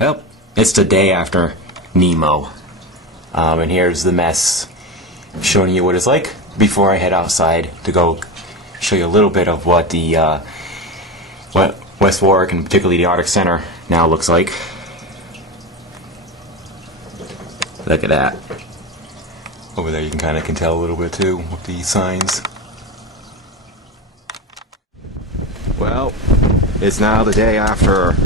Well, it's the day after Nemo, and here's the mess, showing you what it's like before I head outside to go show you a little bit of what the what West Warwick and particularly the Arctic Center now looks like. Look at that. Over there you can kind of tell a little bit too with the signs. Well, it's now the day after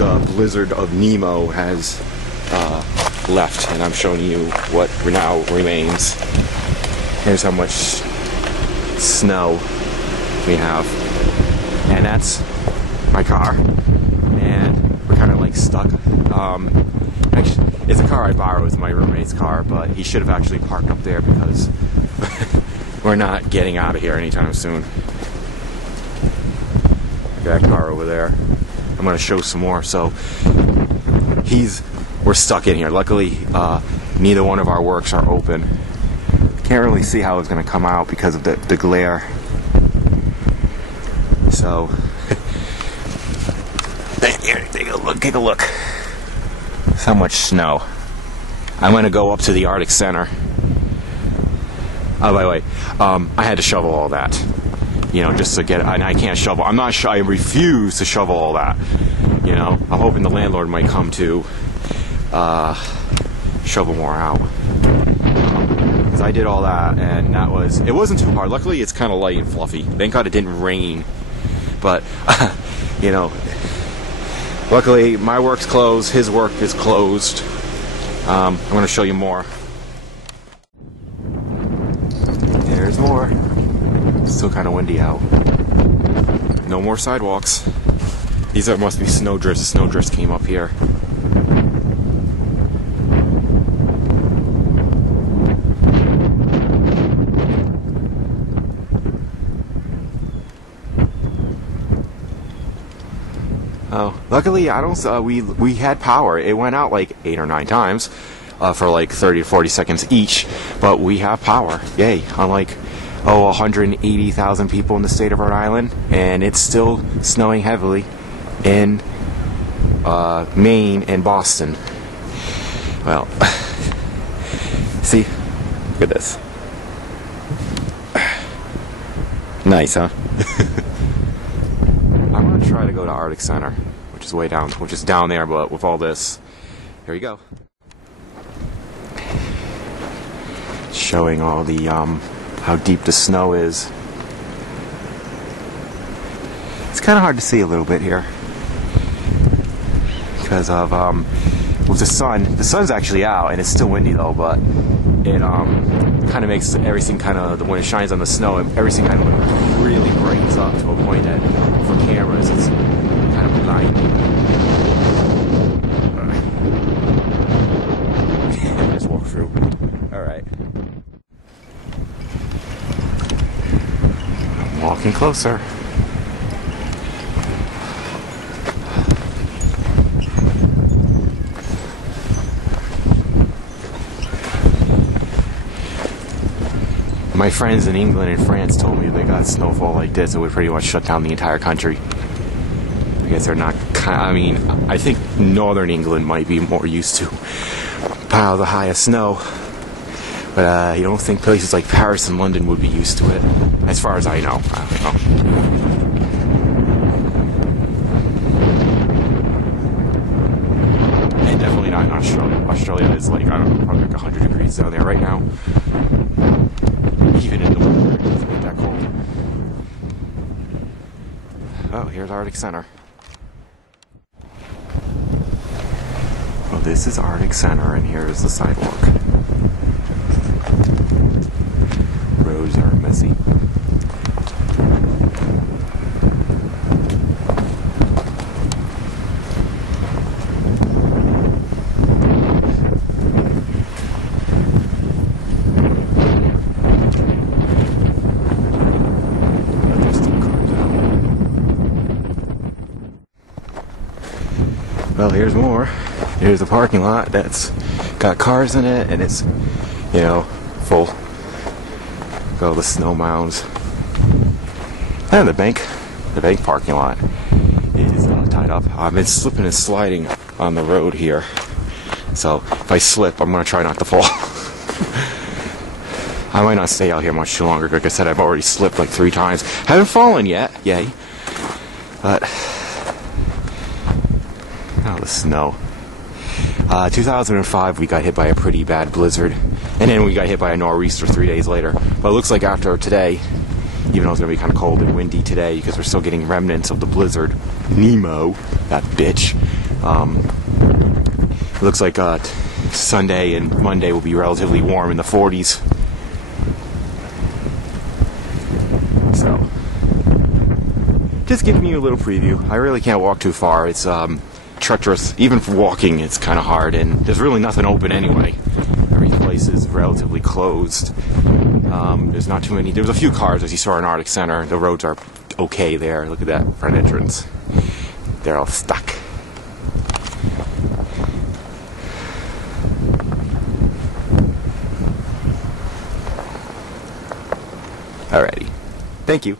the Blizzard of Nemo has left, and I'm showing you what now remains. Here's how much snow we have, and that's my car, and we're kind of like stuck. Actually, it's a car I borrowed. It's my roommate's car, but he should have actually parked up there because we're not getting out of here anytime soon. That car over there. I'm going to show some more. So we're stuck in here. Luckily, neither one of our works are open. Can't really see how it's going to come out because of the glare. So here, take a look. Take a look. So much snow. I'm going to go up to the Arctic Center. Oh, by the way, I had to shovel all that. You know, just to get, and I can't shovel. I'm not sure. I refuse to shovel all that. You know, I'm hoping the landlord might come to shovel more out. Because I did all that, and it wasn't too hard. Luckily, it's kind of light and fluffy. Thank God it didn't rain. But you know, luckily my work's closed. His work is closed. I'm going to show you more. There's more. Still kind of windy out. No more sidewalks. These must be snowdrifts. The snowdrifts came up here. Oh, luckily I don't. We had power. It went out like 8 or 9 times for like 30 to 40 seconds each, but we have power. Yay! Unlike 180,000 people in the state of Rhode Island, and it's still snowing heavily in Maine and Boston. Well, see, look at this. Nice, huh? I'm gonna try to go to Arctic Center, which is way down, which is down there, but with all this, here we go. Showing all the how deep the snow is. It's kind of hard to see a little bit here because of with the sun. The sun's actually out and it's still windy though, but it kind of makes everything when it shines on the snow, everything kind of really brightens up to a point that for cameras it's kind of blinding. Just walk through. All right. Walking closer. My friends in England and France told me they got snowfall like this, it would pretty much shut down the entire country. I guess they're not. I mean, I think northern England might be more used to the highest snow. But you don't think places like Paris and London would be used to it, as far as I know. I don't know. And definitely not in Australia. Australia is like, I don't know, probably like 100 degrees down there right now. Even in the winter, it's not that cold. Oh, here's Arctic Center. Well, this is Arctic Center, and here is the sidewalk. Roads are messy. There's still cars out. Well, here's more. Here's the parking lot that's got cars in it, and it's, you know, full. Got all the snow mounds. And the bank parking lot is tied up. I've been slipping and sliding on the road here. So if I slip, I'm going to try not to fall. I might not stay out here much too longer. Like I said, I've already slipped like 3 times. Haven't fallen yet, yay. But, oh, the snow. 2005, we got hit by a pretty bad blizzard. And then we got hit by a nor'easter 3 days later. But it looks like after today, even though it's going to be kind of cold and windy today, because we're still getting remnants of the Blizzard Nemo, that bitch. It looks like Sunday and Monday will be relatively warm in the 40s. So, just giving you a little preview. I really can't walk too far. It's treacherous. Even for walking, it's kind of hard, and there's really nothing open anyway. Every place is relatively closed. There's not too many. There's a few cars, as you saw in Arctic Center. The roads are okay there. Look at that front entrance. They're all stuck. Alrighty. Thank you.